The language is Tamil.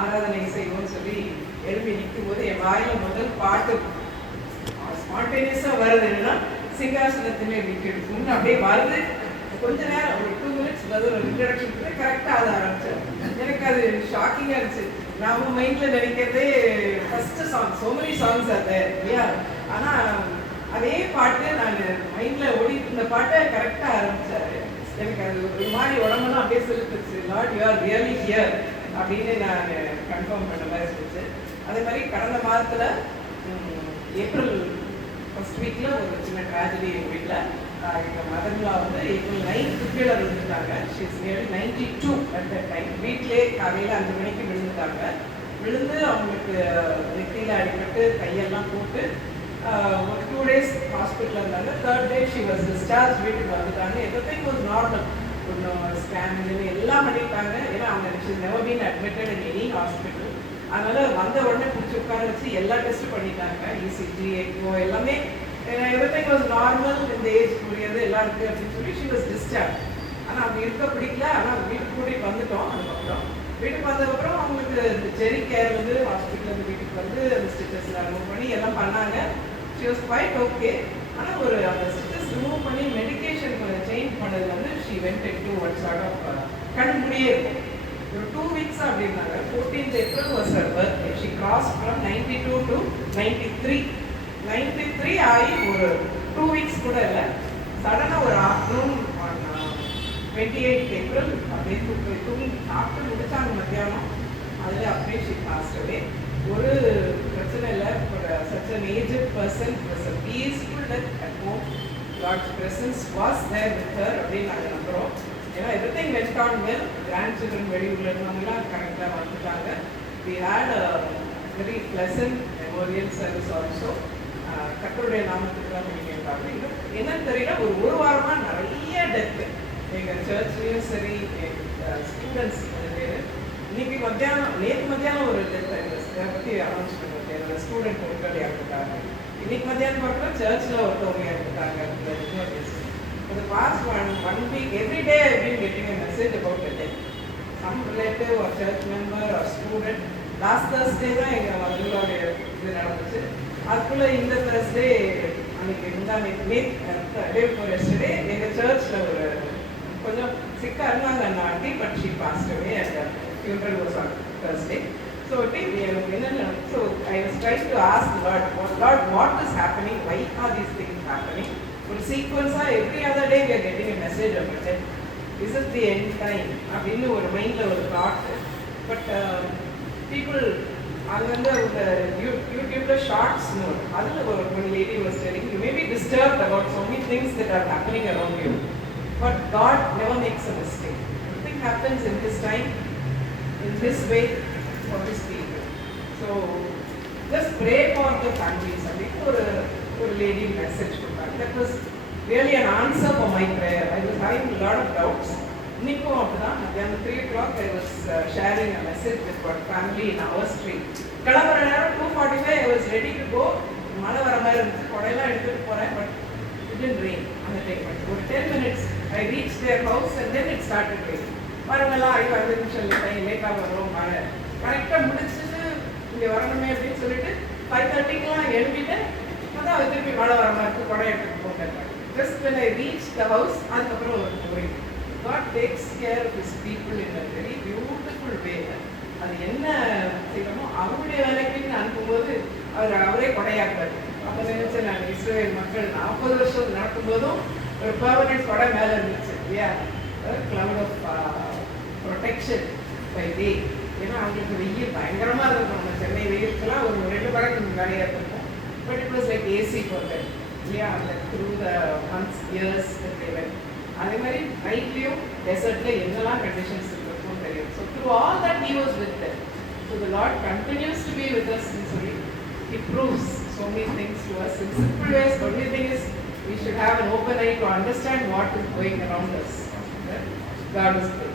ஆராதனை செய்வோம்னு சொல்லி எழுப்பி நிற்கும் போது என் வாயில முதல் பாட்டு ஸ்பான்டேனியஸாக வருது என்னன்னா சிங்காசனத்திலே வீட்டு அப்படியே வருது. கொஞ்ச நேரம் ஒரு 2 minutes ஒரு இன்ட்ரடக்ஷன் கரெக்டாக அதை ஆரம்பிச்சேன். எனக்கு அது ஷாக்கிங்காக இருந்துச்சு. நம்ம மைண்டில் நினைக்கிறதே first song, so many songs அது இல்லையா, ஆனால் அதே பாட்டு நான் மைண்டில் ஓடி இந்த பாட்டை கரெக்டாக ஆரம்பிச்சாரு. எனக்கு அது ஒரு மாதிரி உடம்புலாம் அப்படியே செலுத்துச்சு. Lord you are really here அப்படின்னு நான் கன்ஃபார்ம் பண்ண மாதிரி இருந்துச்சு. அதே மாதிரி கடந்த மாதத்தில் ஏப்ரல் ஃபர்ஸ்ட் வீக்கில் ஒரு சின்ன ட்ராஜடி எங்கள் வீட்டில். எங்கள் மதர்லா வந்து ஏப்ரல் 9th கீழே விழுந்துட்டாங்க. She's nearly 92 at that time. வீட்டிலே காலையில் 5 மணிக்கு விழுந்துட்டாங்க. விழுந்து அவங்களுக்கு நெத்தியில் அடிபட்டு கையெல்லாம் போட்டு ஒரு 2 days ஹாஸ்பிட்டலில் இருந்தாங்க. 3rd day she was discharge. வீட்டுக்கு வந்துட்டாங்க. Everything was normal. ஒன்றும் ஸ்கேன் எல்லாம் பண்ணிட்டாங்க. ஏன்னா அவங்க she's never been admitted in any hospital. அதனால் வந்த உடனே பிடிச்சி உட்கார வச்சு எல்லா டெஸ்ட்டும் பண்ணிட்டாங்க. இசிஜி, எக்கோ எல்லாமே எவ்ரிதிங் வாஸ் நார்மல். இந்த ஏஜ் புரியாது எல்லாம் இருக்குது அப்படின்னு சொல்லி ஷி வாஸ் டிஸ்சார்ஜ். ஆனால் அவங்க இருக்க பிடிக்கல. ஆனால் வீட்டுக்கு கூட்டிகிட்டு வந்துட்டோம். அதுக்கப்புறம் வீட்டுக்கு வந்ததுக்கப்புறம் அவங்களுக்கு இந்த ஜெரி கேர் வந்து ஹாஸ்பிட்டலேருந்து வீட்டுக்கு வந்து அந்த ஸ்டிச்சஸ்லாம் ரிமூவ் பண்ணி எல்லாம் பண்ணாங்க. She was quite okay. ஆனால் ஒரு அந்த ஸ்டிச்சஸ் ரிமூவ் பண்ணி மெடிக்கேஷன் சேஞ்ச் பண்ணது வந்து she went into one sort of கண் முடியே இருக்கும். ஒரு 2 weeks அப்படின்னாங்க. 14th April was her birthday. She crossed from 92 to 93. 93 ஆகி ஒரு 2 weeks கூட இல்லை. சடனாக ஒரு ஆஃப்டர்நூன் 28th April அப்படியே ஆஃப்டர் முடிச்சாங்க மத்தியானம். அதில் அப்படியே she passed away. ஒரு பிரச்சனை இல்லை. such an aged person, it was a peaceful death at home. God's presence was there with her அப்படின்னு நாங்கள் நம்புகிறோம். ஏன்னா everything went on well. Grandchildren வெளியூரில் இருந்தவங்களாம் கரெக்டாக வந்துட்டாங்க. We had a very pleasant memorial service also. கர்த்தருடைய நாமத்துக்குலாம் பண்ணிக்கிட்டாங்க. இன்னும் என்னன்னு தெரியல, ஒரு வாரமாக நிறைய டெத்து எங்கள் சர்ச்லேயும் சரி. ஸ்டூடெண்ட்ஸ் பேர் இன்னைக்கு மத்தியானம் நேற்று மத்தியானம் ஒரு டெத்தை இதை பற்றி அனௌன்ஸ் பண்ணுறது. என்னோட ஸ்டூடெண்ட் ஒருத்தர் இறந்துட்டாங்க. இன்னைக்கு மத்தியானம் பார்க்குறோம் சர்ச்சில் ஒருத்தவங்க இறந்துட்டாங்க. For the past one week, every day I've been getting a message about the death. Some relative or church member or student. Last Thursday தான் எங்கள் மதுரோடைய இது நடந்துச்சு. அதுக்குள்ளே இந்த Thursday அன்னைக்கு டே ஃபார் எஸ்டர்டே எங்கள் சர்ச்சில் ஒரு கொஞ்சம் சிக்காக இருந்தாங்க அந்த aunty. But she past away and funeral was on Thursday. So எனக்கு என்னென்ன, so I was trying to ask Lord, what is happening? Why are these things happening? ஒரு சீக்வன்ஸாக every other day we are getting a message of it. Is it the end time அப்படின்னு ஒரு மைண்டில் ஒரு தாட். பட் பீப்புள் அங்கேருந்து அவங்க யூடியூப்பில் ஷார்ட்ஸ் நோட் அதில் ஒரு lady was telling you may be disturbed about so many things that are happening around you, but God never makes a mistake. Everything happens in His time, in His way, for His people. So just pray for the families. அப்படின்னு ஒரு லேடி மெசேஜ் கொடுத்தாங்க. That was really an answer for my prayer. I was having a lot of doubts. இன்னைக்கும் அப்படிதான். At 3 o'clock I was sharing a message with one family in our street. கிளம்புற நேரம் 2:45 I was ready to go. மழை வர மாதிரி இருந்துச்சு. கொடையெல்லாம் எடுத்துகிட்டு போகிறேன். பட் it didn't rain அந்த டைம். ஒரு 10 minutes I reached their house and then it started raining. வரவங்கெல்லாம் 5 நிமிஷம் லேட்டாக வரும் மழை. கரெக்டாக முடிச்சுட்டு இங்கே வரணுமே அப்படின்னு சொல்லிட்டு 5:30க்கெலாம் எழுப்பிட்டு அதான் திருப்பி மழை வர மாதிரி இருக்குது. கொடை எடுத்துகிட்டு போங்க. Just when I reached the house, அதுக்கப்புறம் ஒரு போய் God takes care of His people in a very beautiful way. அது என்ன செய்யணுமோ அவருடைய வேலைக்குன்னு அனுப்பும்போது அவரே கொடையாக்குறாரு. அப்போ நினைச்சேன் நான் இஸ்ரேல் மக்கள் 40 வருஷம் நடக்கும்போதும் ஒரு பெர்மனன்ட் கொடை மேலே இருந்துச்சு இல்லையா. Cloud of protection by day. ஏன்னா அவங்களுக்கு வெயில் பயங்கரமாக இருக்கும். நம்ம சென்னை வெயிலுக்கெல்லாம் ஒரு 2 மடங்கு நிறையா இருக்கும். But it was like AC for them. Yeah, like through the months, years that they went. அதே மாதிரி நைட்லேயும் டெசர்ட்டில் என்னெல்லாம் கண்டிஷன்ஸ் இருக்குன்னு தெரியும். So through all that He was with them. So the Lord continues to be with us in Suri. He proves so many things to us in simple ways. The only thing is we should have an open eye to understand what is going around us. God is good.